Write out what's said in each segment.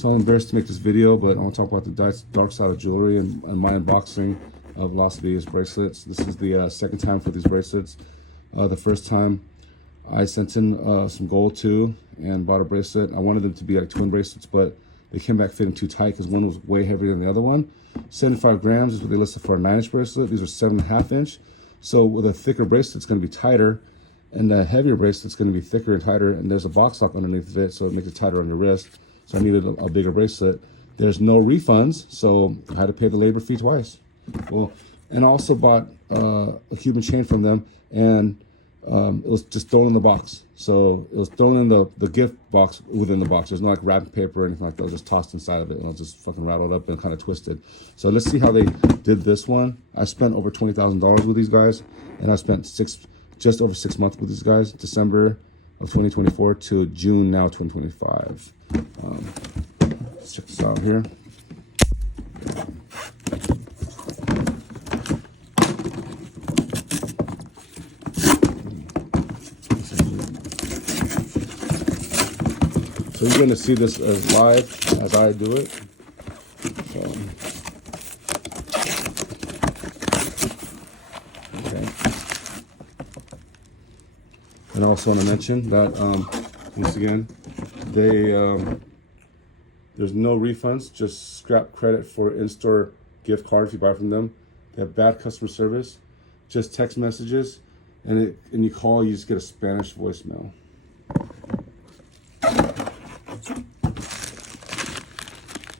So I'm embarrassed to make this video, but I want to talk about the dark side of jewelry and my unboxing of Las Vegas bracelets. This is the second time for these bracelets. The first time I sent in some gold too and bought a bracelet. I wanted them to be like twin bracelets, but they came back fitting too tight because one was way heavier than the other one. 75 grams is what they listed for a 9-inch bracelet. These are 7.5 inch. So with a thicker bracelet, it's going to be tighter, and the heavier bracelet's going to be thicker and tighter. And there's a box lock underneath it, so it makes it tighter on your wrist. So I needed a bigger bracelet. There's no refunds, so I had to pay the labor fee twice. Well, and I also bought a Cuban chain from them, and it was just thrown in the box. So it was thrown in the gift box within the box. There's no like wrapping paper or anything like that. It was just tossed inside of it, and I was just fucking rattled up and kind of twisted. So let's see how they did this one. I spent over $20,000 with these guys, and I spent just over 6 months with these guys, December of 2024 to June now 2025. Let's check this out here. So you're going to see this as live as I do it. So, okay. And I also want to mention that once again, there's no refunds, just scrap credit for in-store gift card if you buy from them. They have bad customer service, just text messages, and you call, you just get a Spanish voicemail.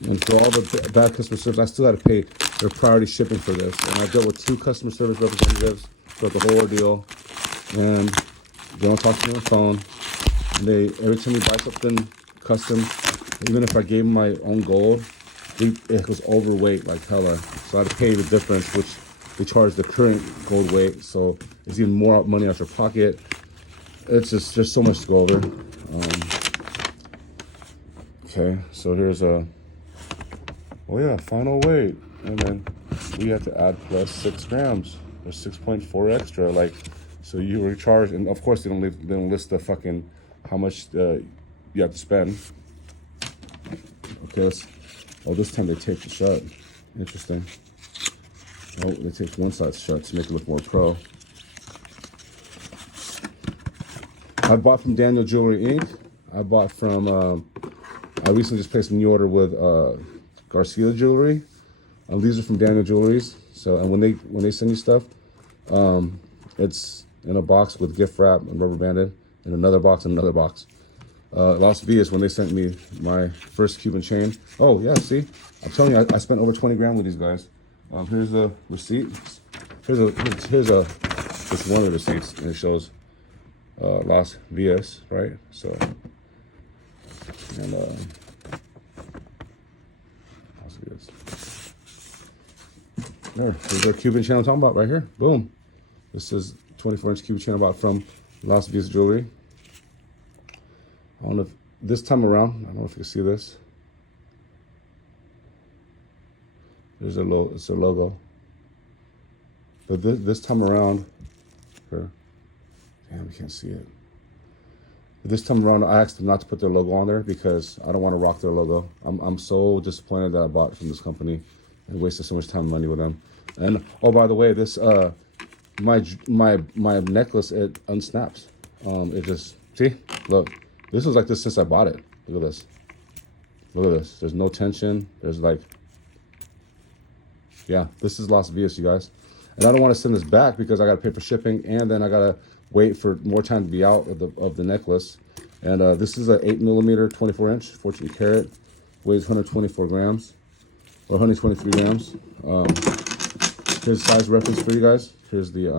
And for all the bad customer service, I still had to pay their priority shipping for this. And I dealt with 2 customer service representatives throughout the whole ordeal. And they don't talk to me on the phone. And every time you buy something custom, even if I gave them my own gold, it was overweight like hella. So I had to pay the difference, which they charge the current gold weight. So it's even more money out your pocket. It's just, there's so much to go over. Okay, so here's final weight. And then we have to add plus 6 grams or 6.4 extra. Like, so you were charged, and of course they don't list the fucking how much you have to spend. Okay, this time they taped it shut. Interesting. Oh, they taped one side shut to make it look more pro. I bought from Daniel Jewelry Inc. I bought from, I recently just placed a new order with Garcia Jewelry. These are from Daniel Jewelries. So, and when they send you stuff, it's in a box with gift wrap and rubber banded, in another box and another box. Las Vegas, when they sent me my first Cuban chain. Oh yeah, see, I'm telling you, I spent over 20 grand with these guys. Here's the receipt. Here's one of the receipts, and it shows Las Vegas, right? So, and Las Vegas. Here's our Cuban chain I'm talking about right here. Boom. This is 24-inch Cuban chain I bought from Las Vegas Jewelry. I don't know if this time around, I don't know if you can see this. There's a logo, it's a logo. But this time around, here, damn, we can't see it. But this time around, I asked them not to put their logo on there because I don't want to rock their logo. I'm so disappointed that I bought from this company and wasted so much time and money with them. And oh, by the way, this my necklace, it unsnaps. It just, see, look. This was like this since I bought it. Look at this. Look at this. There's no tension. There's like, yeah, this is Las Vegas, you guys. And I don't want to send this back because I got to pay for shipping, and then I got to wait for more time to be out of the necklace. And this is an 8mm, 24-inch, 14 karat, weighs 124 grams or 123 grams. Here's the size reference for you guys. Here's the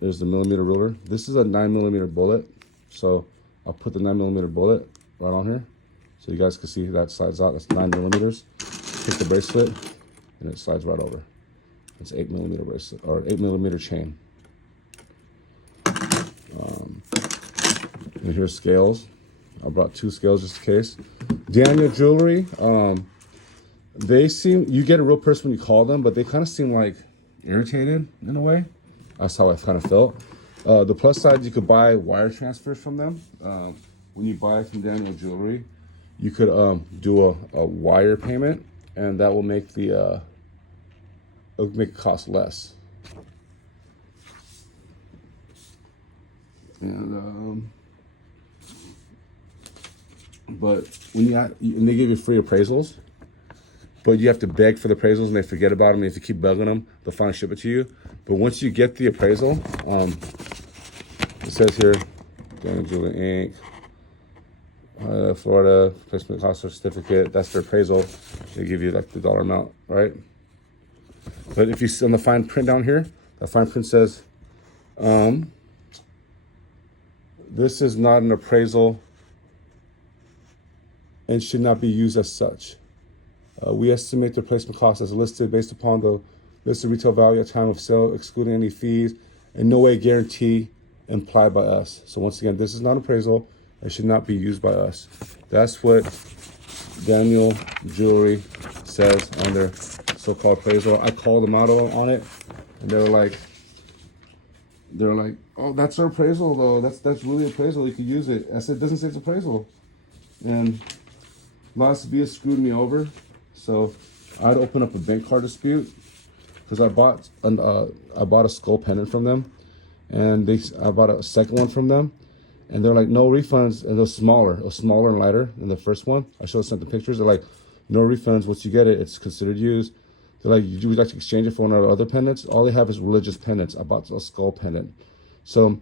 there's the millimeter ruler. This is a 9mm bullet. So I'll put the 9mm bullet right on here so you guys can see that slides out. That's 9mm. Take the bracelet and it slides right over. It's 8mm bracelet or 8mm chain. And here's scales. I brought 2 scales just in case. Daniel Jewelry. They seem, you get a real person when you call them, but they kind of seem like irritated in a way. That's how I kind of felt. The plus side, you could buy wire transfers from them, when you buy from Daniel Jewelry, you could do a wire payment, and that will make the it'll make it cost less. And but and they give you free appraisals, but you have to beg for the appraisals, and they forget about them. You have to keep bugging them. They'll finally ship it to you. But once you get the appraisal, it says here, Daniel Jewelry Inc., Florida, placement cost certificate. That's their appraisal. They give you like the dollar amount, right? But if you see on the fine print down here, the fine print says, this is not an appraisal and should not be used as such. We estimate the replacement cost as listed based upon the listed retail value at time of sale, excluding any fees, and no way guarantee implied by us. So once again, this is not appraisal. It should not be used by us. That's what Daniel Jewelry says on their so-called appraisal. I called them out on it, and they were like, oh, that's our appraisal though. That's really appraisal. You could use it. I said, it doesn't say it's appraisal. And Las Vegas screwed me over. So I'd open up a bank card dispute because I bought a skull pendant from them, and I bought a second one from them, and they're like, no refunds. And it was smaller and lighter than the first one. I sent the pictures. They're like, no refunds. Once you get it, it's considered used. They're like, would you like to exchange it for one of our other pendants? All they have is religious pendants. I bought a skull pendant. So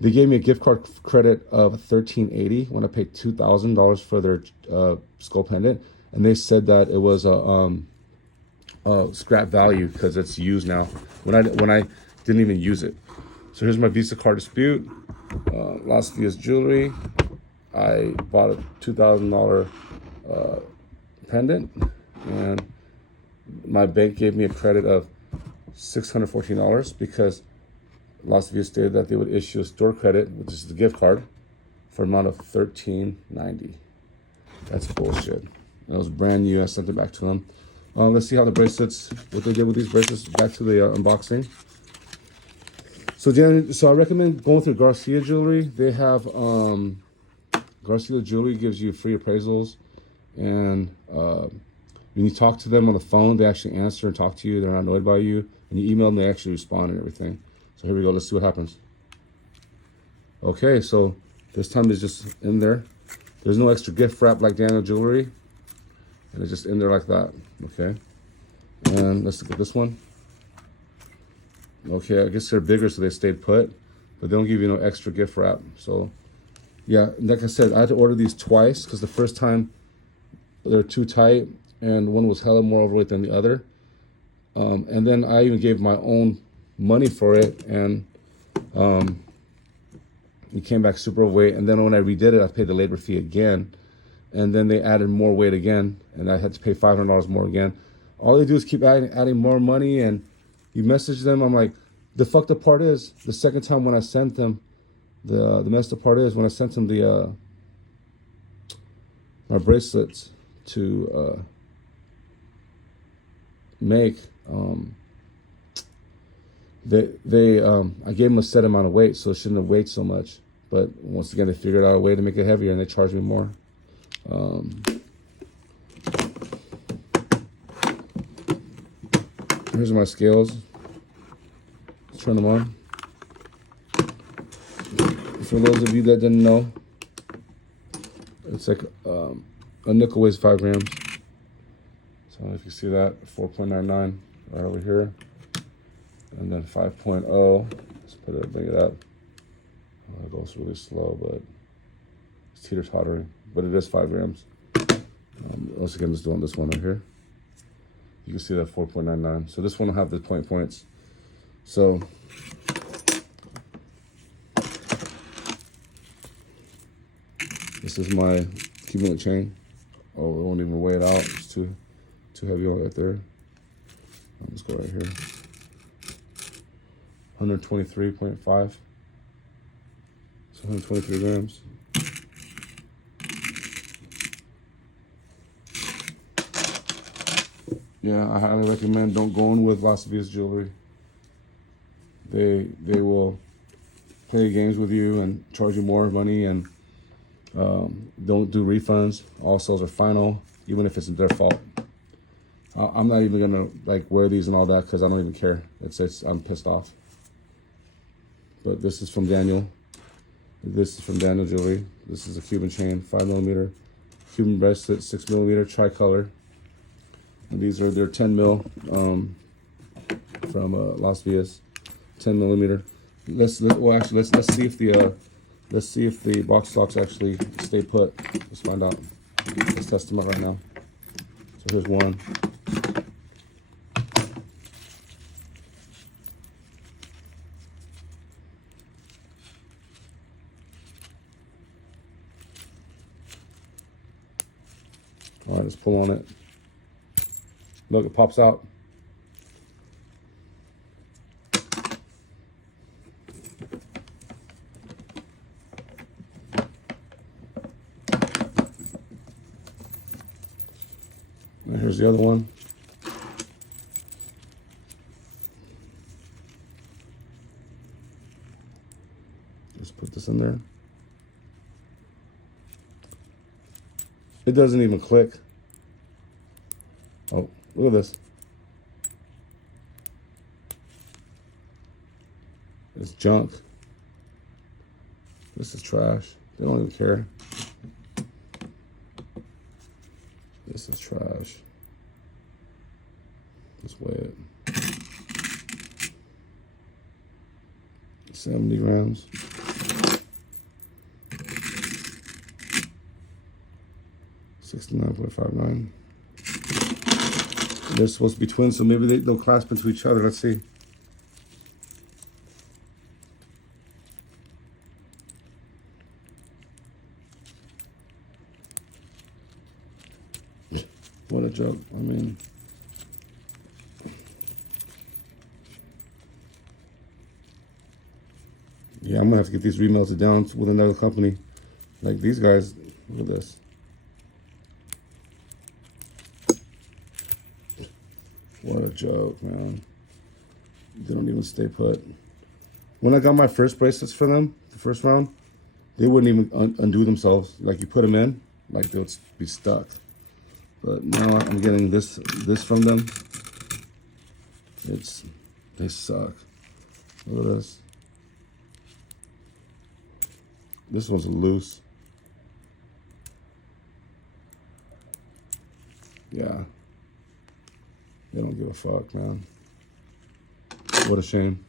they gave me a gift card credit of $1,380 when I paid $2,000 for their skull pendant. And they said that it was a scrap value because it's used now when I didn't even use it. So here's my Visa card dispute. Las Vegas Jewelry. I bought a $2,000 pendant, and my bank gave me a credit of $614 because Las Vegas stated that they would issue a store credit, which is the gift card, for an amount of $1,390. That's bullshit. It was brand new. I sent it back to them. Let's see how the bracelets, what they did with these bracelets. Back to the unboxing. So I recommend going through Garcia Jewelry. They have Garcia Jewelry gives you free appraisals, and when you talk to them on the phone, they actually answer and talk to you. They're not annoyed by you. And you email them, they actually respond and everything. So here we go. Let's see what happens. Okay, so this time it's just in there. There's no extra gift wrap like Daniel Jewelry. And it's just in there like that. Okay. And let's look at this one. Okay, I guess they're bigger, so they stayed put. But they don't give you no extra gift wrap. So, yeah, like I said, I had to order these twice because the first time they're too tight, and one was hella more overweight than the other. And then I even gave my own money for it, and it came back super overweight. And then when I redid it, I paid the labor fee again, and then they added more weight again, and I had to pay $500 more again. All they do is keep adding more money, and you message them. I'm like, the fucked up part is the second time when I sent them, the messed up part is when I sent them the my bracelets to make. I gave them a set amount of weight, so it shouldn't have weighed so much. But once again, they figured out a way to make it heavier, and they charged me more. Here's my scales. Let's turn them on. For those of you that didn't know, it's like a nickel weighs 5 grams. So if you see that, 4.99 right over here. And then 5.0, let's bring it up. It goes really slow, but it's teeter-tottering. But it is 5 grams. Once again, just doing this one right here. You can see that 4.99. So this one will have the points. So this is my Cuban chain. Oh, it won't even weigh it out. It's too heavy on right there. Let's go right here. 123.5. So 123 grams. Yeah, I highly recommend don't go in with Las Vegas Jewelry. They will play games with you and charge you more money, and Don't do refunds. All sales are final, even if it's their fault. I'm not even gonna like wear these and all that because I don't even care. I'm pissed off. But this is from Daniel. This is from Daniel Jewelry. This is a Cuban chain, 5mm, Cuban bracelet, 6mm, tricolor. And these are their 10 mil from Las Vegas, 10mm. Let's see if the box locks actually stay put. Let's find out. Let's test them out right now. So here's one. All right, let's pull on it. Look, it pops out. And here's the other one. Just put this in there. It doesn't even click. Oh, look at this. It's junk. This is trash. They don't even care. This is trash. Let's weigh it. 70 grams. $69.59. They're supposed to be twins, so maybe they'll clasp into each other. Let's see. What a joke. I mean, yeah, I'm gonna have to get these remelted down with another company. Like these guys, look at this. What a joke, man. They don't even stay put. When I got my first bracelets for them, the first round, they wouldn't even undo themselves. Like you put them in, like they would be stuck. But now I'm getting this from them. They suck. Look at this. This one's loose. Yeah. They don't give a fuck, man. What a shame.